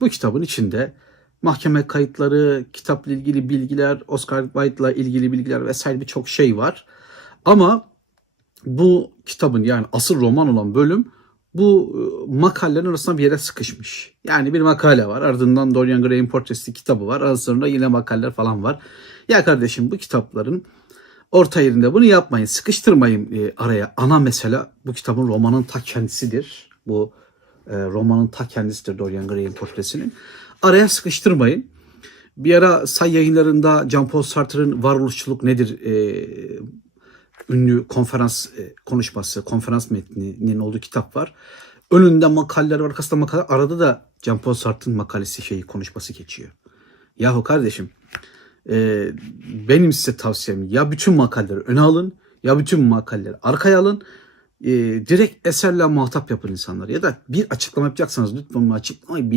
Bu kitabın içinde mahkeme kayıtları, kitapla ilgili bilgiler, Oscar Wilde'la ilgili bilgiler vesaire birçok şey var. Ama bu kitabın yani asıl roman olan bölüm bu e, makalelerin arasında bir yere sıkışmış. Yani bir makale var. Ardından Dorian Gray'in portresi kitabı var. Arasında yine makaleler falan var. Ya kardeşim bu kitapların orta yerinde bunu yapmayın. Sıkıştırmayın e, araya. Ana mesele bu kitabın romanın ta kendisidir. Bu e, romanın ta kendisidir Dorian Gray'in portresinin. Araya sıkıştırmayın. Bir ara say yayınlarında Jean-Paul Sartre'ın varoluşçuluk nedir e, ünlü konferans e, konuşması, konferans metninin olduğu kitap var. Önünde makaleler var, arkasında makale. Arada da Jean-Paul Sartre'ın makalesi şeyi konuşması geçiyor. Yahu kardeşim e, benim size tavsiyem ya bütün makaleleri öne alın ya bütün makaleleri arkaya alın. E, direkt eserle muhatap yapın insanlar. Ya da bir açıklama yapacaksanız lütfen bu açıklamayı